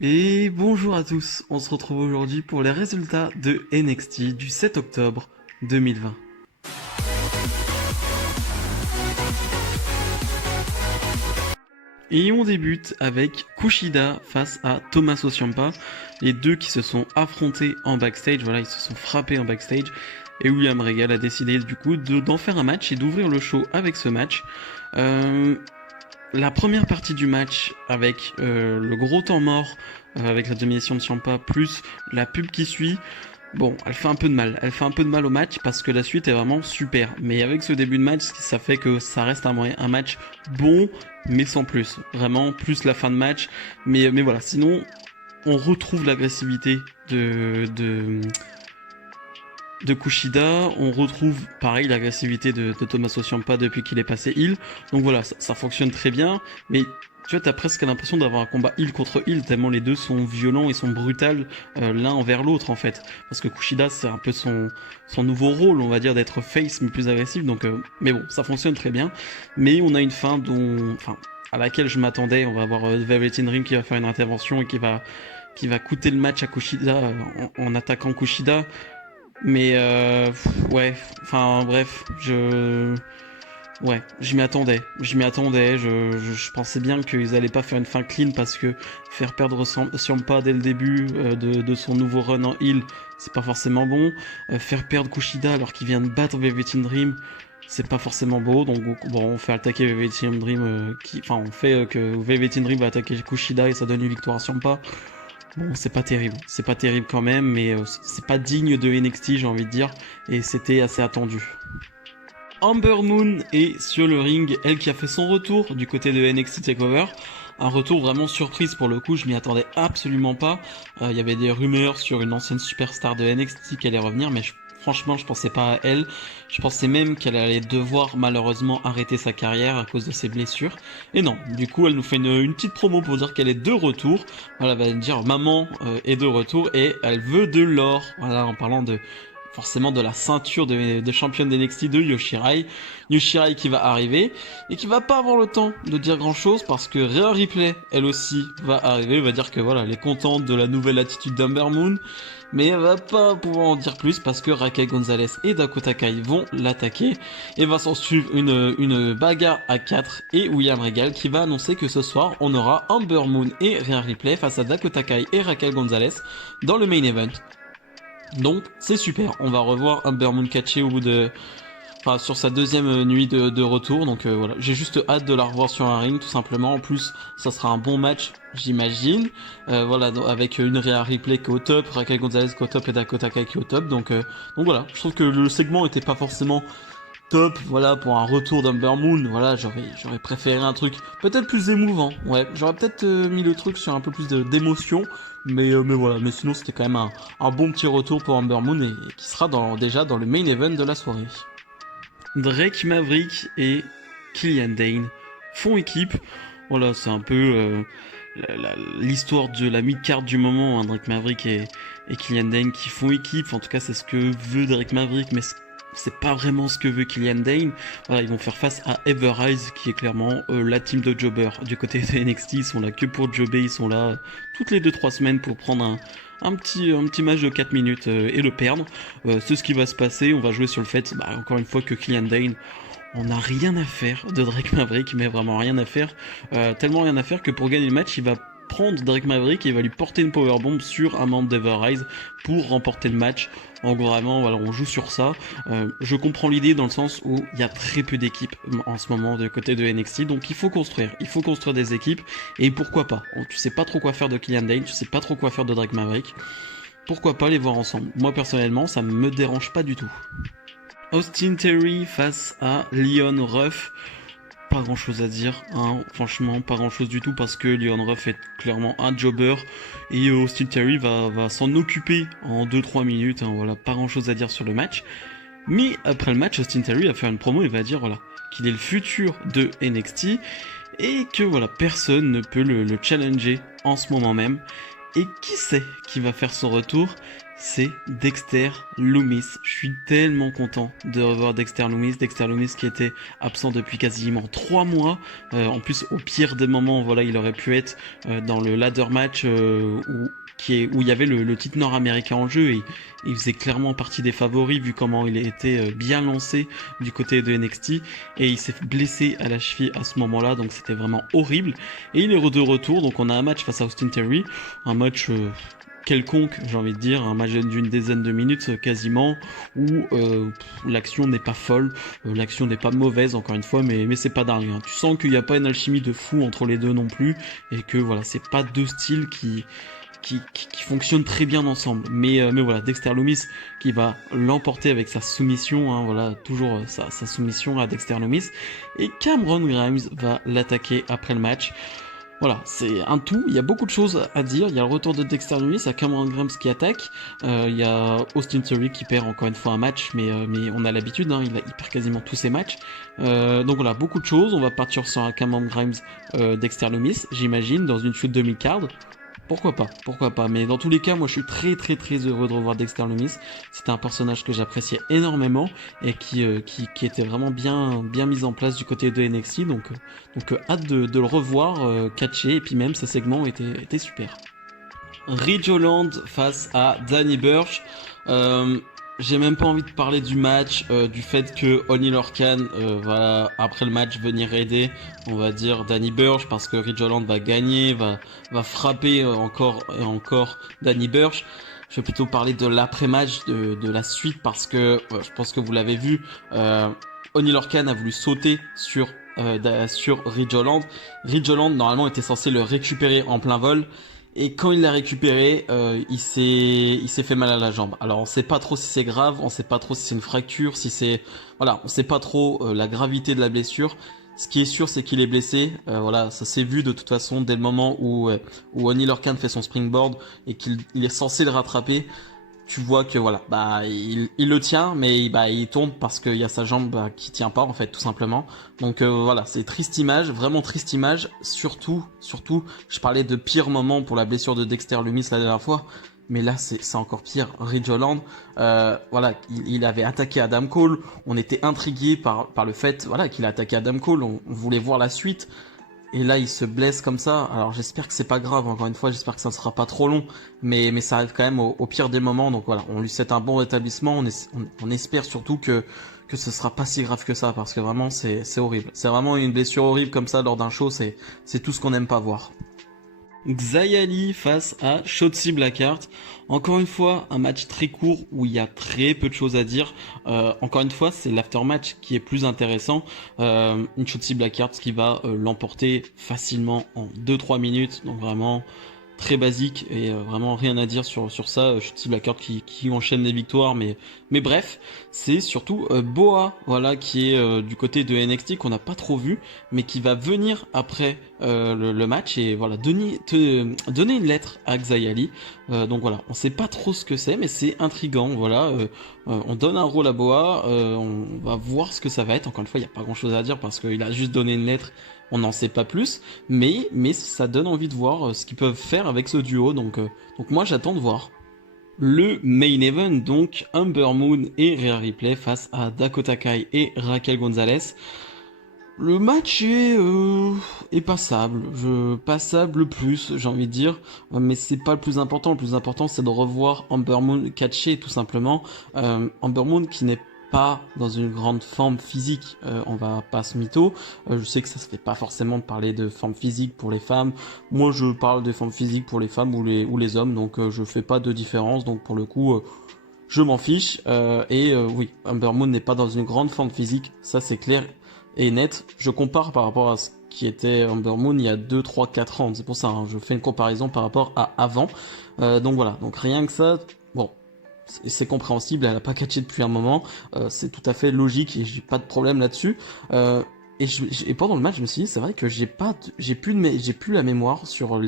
Et bonjour à tous, on se retrouve aujourd'hui pour les résultats de NXT du 7 octobre 2020. Et on débute avec Kushida face à Tommaso Ciampa, les deux qui se sont affrontés en backstage, voilà, ils se sont frappés en backstage, et William Regal a décidé du coup d'en faire un match et d'ouvrir le show avec ce match. La première partie du match avec le gros temps mort, avec la domination de Ciampa, plus la pub qui suit, bon, elle fait un peu de mal. Elle fait un peu de mal au match parce que la suite est vraiment super. Mais avec ce début de match, ça fait que ça reste un match bon, mais sans plus. Vraiment, plus la fin de match. Mais voilà, sinon, on retrouve l'agressivité de Kushida, on retrouve pareil l'agressivité de Tommaso Ciampa depuis qu'il est passé heel. Donc voilà, ça fonctionne très bien, mais tu vois, t'as presque l'impression d'avoir un combat heel contre heel, tellement les deux sont violents et sont brutals l'un envers l'autre en fait. Parce que Kushida, c'est un peu son nouveau rôle, on va dire, d'être face mais plus agressif. Donc, mais bon, ça fonctionne très bien. Mais on a une fin à laquelle je m'attendais. On va avoir Velveteen Dream qui va faire une intervention et qui va coûter le match à Kushida en attaquant Kushida. Mais ouais, enfin bref, je m'y attendais. Je pensais bien qu'ils allaient pas faire une fin clean parce que faire perdre Ciampa dès le début de son nouveau run en heal, c'est pas forcément bon. Faire perdre Kushida alors qu'il vient de battre Velveteen Dream, c'est pas forcément beau. Donc bon, on fait attaquer Velveteen Dream, on fait que Velveteen Dream va attaquer Kushida et ça donne une victoire à Ciampa. Bon, c'est pas terrible quand même, mais c'est pas digne de NXT, j'ai envie de dire, et c'était assez attendu. Amber Moon est sur le ring, elle qui a fait son retour du côté de NXT TakeOver. Un retour vraiment surprise pour le coup, je m'y attendais absolument pas. Il y avait des rumeurs sur une ancienne superstar de NXT qui allait revenir, mais franchement, je pensais pas à elle. Je pensais même qu'elle allait devoir malheureusement arrêter sa carrière à cause de ses blessures. Et non, du coup, elle nous fait une petite promo pour dire qu'elle est de retour. Voilà, elle va dire maman est de retour et elle veut de l'or. Voilà, en parlant de forcément de la ceinture de championne d'NXT de Yoshirai. Yoshirai qui va arriver et qui va pas avoir le temps de dire grand chose parce que Rhea Ripley, elle aussi, va arriver, va dire que voilà, elle est contente de la nouvelle attitude d'Amber Moon, mais elle va pas pouvoir en dire plus parce que Raquel Gonzalez et Dakota Kai vont l'attaquer et va s'en suivre une bagarre à 4 et William Regal qui va annoncer que ce soir on aura Amber Moon et Rhea Ripley face à Dakota Kai et Raquel Gonzalez dans le main event. Donc c'est super, on va revoir Amber Moon catcher au bout de... Enfin, sur sa deuxième nuit de retour, donc voilà, j'ai juste hâte de la revoir sur un ring tout simplement. En plus, ça sera un bon match, j'imagine. Voilà, avec une Rhea Ripley qui est au top, Raquel Gonzalez qui est au top et Dakota Kai qui est au top. Donc voilà, je trouve que le segment était pas forcément top, voilà, pour un retour d'Amber Moon. Voilà, j'aurais préféré un truc peut-être plus émouvant. Ouais, j'aurais peut-être mis le truc sur un peu plus d'émotion. Mais voilà, mais sinon c'était quand même un bon petit retour pour Amber Moon et qui sera déjà dans le main event de la soirée. Drake Maverick et Killian Dane font équipe. Voilà, c'est un peu l'histoire de la mid-card du moment, hein, Drake Maverick et Killian Dane qui font équipe. En tout cas, c'est ce que veut Drake Maverick, mais c'est pas vraiment ce que veut Killian Dane. Voilà, ils vont faire face à Everrise, qui est clairement la team de Jobber. Du côté de NXT, ils sont là que pour jobber, ils sont là toutes les 2-3 semaines pour prendre un petit match de 4 minutes et le perdre. C'est ce qui va se passer, on va jouer sur le fait, encore une fois, que Killian Dane, on n'a rien à faire de Drake Maverick, mais vraiment rien à faire. Tellement rien à faire que pour gagner le match, il va prendre Drake Maverick et il va lui porter une powerbomb sur un membre d'Everrise pour remporter le match. En gros, vraiment, voilà, on joue sur ça. Je comprends l'idée dans le sens où il y a très peu d'équipes en ce moment de côté de NXT, donc il faut construire des équipes, et pourquoi pas. Tu sais pas trop quoi faire de Killian Dane, tu sais pas trop quoi faire de Drake Maverick, pourquoi pas les voir ensemble. Moi personnellement, ça me dérange pas du tout. Austin Theory face à Leon Ruff. Pas grand chose à dire, hein. Franchement pas grand chose du tout parce que Leon Ruff est clairement un jobber et Austin Theory va s'en occuper en 2-3 minutes, hein. Voilà, pas grand chose à dire sur le match. Mais après le match, Austin Theory va faire une promo et va dire voilà, qu'il est le futur de NXT et que voilà, personne ne peut le challenger en ce moment même. Et qui c'est qui va faire son retour? c'est Dexter Lumis. Je suis tellement content de revoir Dexter Lumis. Dexter Lumis qui était absent depuis quasiment 3 mois. En plus, au pire des moments, voilà, il aurait pu être dans le ladder match où il y avait le titre nord-américain en jeu et il faisait clairement partie des favoris vu comment il était bien lancé du côté de NXT et il s'est blessé à la cheville à ce moment-là, donc c'était vraiment horrible. Et il est de retour, donc on a un match face à Austin Theory, un match quelconque, j'ai envie de dire, un match d'une dizaine de minutes quasiment, où l'action n'est pas folle, l'action n'est pas mauvaise encore une fois, mais c'est pas dingue. Hein. Tu sens qu'il n'y a pas une alchimie de fou entre les deux non plus, et que voilà, c'est pas deux styles qui fonctionnent très bien ensemble. Mais voilà, Dexter Lumis qui va l'emporter avec sa soumission, hein, voilà, toujours sa soumission à Dexter Lumis, et Cameron Grimes va l'attaquer après le match. Voilà, c'est un tout, il y a beaucoup de choses à dire, il y a le retour de Dexter Lumis, il y a Cameron Grimes qui attaque, il y a Austin Theory qui perd encore une fois un match, mais on a l'habitude, hein, il perd quasiment tous ses matchs. Donc voilà, beaucoup de choses, on va partir sur un Cameron Grimes, Dexter Lumis, j'imagine, dans une chute de mid-card. Pourquoi pas, mais dans tous les cas, moi je suis très heureux de revoir Dexter Lumis. C'était un personnage que j'appréciais énormément et qui était vraiment bien mis en place du côté de NXT, donc hâte de le revoir catcher, et puis même ce segment était super. Ridge Holland face à Danny Burch. J'ai même pas envie de parler du match, du fait que Oney Lorcan va après le match venir aider, on va dire, Danny Burch, parce que Ridge Holland va gagner, va frapper encore et encore Danny Burch. Je vais plutôt parler de l'après-match, de la suite, parce que je pense que vous l'avez vu, Oney Lorcan a voulu sauter sur Ridge Holland. Ridge Holland normalement était censé le récupérer en plein vol. Et quand il l'a récupéré, il s'est fait mal à la jambe. Alors on sait pas trop si c'est grave, on sait pas trop si c'est une fracture, voilà, on sait pas trop la gravité de la blessure. Ce qui est sûr, c'est qu'il est blessé. Voilà, ça s'est vu de toute façon dès le moment où Oney Lorcan fait son springboard et qu'il est censé le rattraper. Tu vois que voilà, il le tient, mais il tombe parce qu'il y a sa jambe qui tient pas en fait, tout simplement. Donc voilà, c'est triste image, vraiment triste image. Surtout, je parlais de pire moment pour la blessure de Dexter Lumis la dernière fois, mais là c'est encore pire. Ridge Holland, voilà, il avait attaqué Adam Cole. On était intrigué par le fait, voilà, qu'il a attaqué Adam Cole. On voulait voir la suite. Et là, il se blesse comme ça. Alors, j'espère que c'est pas grave. Encore une fois, j'espère que ça ne sera pas trop long. Mais ça arrive quand même au pire des moments. Donc voilà, on lui souhaite un bon rétablissement. On espère surtout que ce sera pas si grave que ça, parce que vraiment, c'est horrible. C'est vraiment une blessure horrible comme ça lors d'un show. C'est tout ce qu'on n'aime pas voir. Xia Li face à Shotzi Blackheart. Encore une fois, un match très court où il y a très peu de choses à dire. Encore une fois, c'est l'aftermatch qui est plus intéressant. Une Shotzi Blackheart qui va l'emporter facilement en 2-3 minutes. Donc vraiment très basique et vraiment rien à dire sur ça. Shotzi Blackheart qui enchaîne les victoires, mais bref, c'est surtout Boa, voilà, qui est du côté de NXT, qu'on n'a pas trop vu, mais qui va venir après le match et voilà donner une lettre à Xia Li. Donc voilà, on sait pas trop ce que c'est, mais c'est intriguant. Voilà, on donne un rôle à Boa, on va voir ce que ça va être. Encore une fois, il y a pas grand chose à dire parce qu'il a juste donné une lettre. On n'en sait pas plus, mais ça donne envie de voir ce qu'ils peuvent faire avec ce duo. Donc moi j'attends de voir. Le main event, donc Ember Moon et Rhea Ripley face à Dakota Kai et Raquel Gonzalez. Le match est passable, passable plus, j'ai envie de dire, mais c'est pas le plus important. Le plus important, c'est de revoir Ember Moon catcher, tout simplement. Ember Moon qui n'est pas dans une grande forme physique, on va pas se mytho. Je sais que ça se fait pas forcément de parler de forme physique pour les femmes. Moi, je parle des formes physiques pour les femmes ou les hommes, donc je fais pas de différence. Donc pour le coup, je m'en fiche. Oui, Ember Moon n'est pas dans une grande forme physique, ça c'est clair et net. Je compare par rapport à ce qui était Ember Moon il y a 2, 3, 4 ans. C'est pour ça, hein, je fais une comparaison par rapport à avant. Donc voilà, donc rien que ça, bon, c'est compréhensible, elle a pas catché depuis un moment, c'est tout à fait logique et j'ai pas de problème là-dessus. Et pendant le match, je me suis dit, c'est vrai que j'ai plus la mémoire sur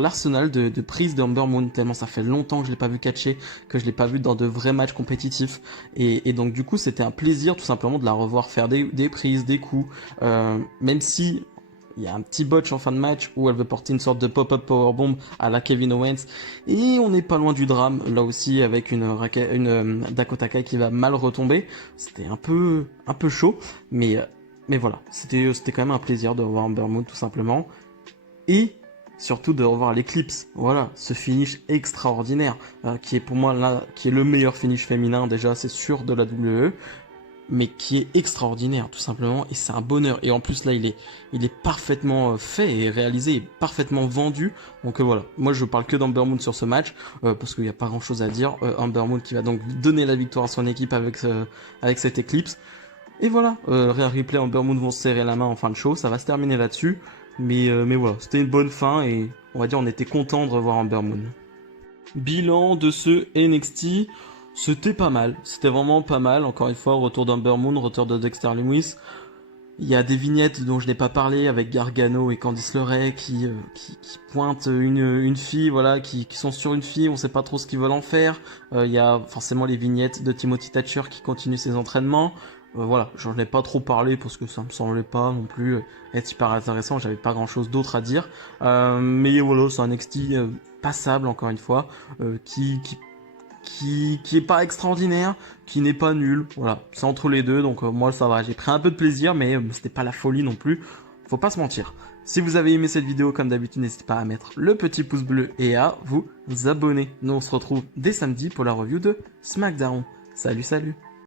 l'arsenal de prise d'Ember Moon, tellement ça fait longtemps que je l'ai pas vu catcher, que je l'ai pas vu dans de vrais matchs compétitifs. Et donc du coup, c'était un plaisir tout simplement de la revoir faire des prises, des coups, même si il y a un petit botch en fin de match où elle veut porter une sorte de pop-up powerbomb à la Kevin Owens. Et on n'est pas loin du drame, là aussi, avec une Dakota Kai qui va mal retomber. C'était un peu chaud, mais voilà, c'était quand même un plaisir de revoir Ember Moon tout simplement. Et surtout de revoir l'Eclipse, voilà, ce finish extraordinaire, qui est pour moi là, qui est le meilleur finish féminin déjà, c'est sûr, de la WWE, mais qui est extraordinaire tout simplement, et c'est un bonheur. Et en plus là, il est parfaitement fait et réalisé, et parfaitement vendu. Donc voilà, moi je parle que d'Ember Moon sur ce match, parce qu'il n'y a pas grand chose à dire. Ember Moon qui va donc donner la victoire à son équipe avec cette Eclipse. Et voilà, Rhea Ripley et Ember Moon vont se serrer la main en fin de show, ça va se terminer là-dessus. Mais voilà, c'était une bonne fin et on va dire on était content de revoir Ember Moon. Bilan de ce NXT, c'était pas mal, c'était vraiment pas mal. Encore une fois, retour d'Ember Moon, retour de Dexter Lumis. Il y a des vignettes dont je n'ai pas parlé avec Gargano et Candice LeRae qui pointent une fille, voilà, qui sont sur une fille, on sait pas trop ce qu'ils veulent en faire. Il y a forcément les vignettes de Timothy Thatcher qui continue ses entraînements. Voilà, j'en ai pas trop parlé parce que ça me semblait pas non plus être super intéressant, j'avais pas grand chose d'autre à dire. Mais voilà, c'est un NXT passable encore une fois, qui est pas extraordinaire, qui n'est pas nul. Voilà, c'est entre les deux, donc moi ça va. J'ai pris un peu de plaisir, mais c'était pas la folie non plus. Faut pas se mentir. Si vous avez aimé cette vidéo, comme d'habitude, n'hésitez pas à mettre le petit pouce bleu et à vous abonner. Nous on se retrouve dès samedi pour la review de SmackDown. Salut, salut!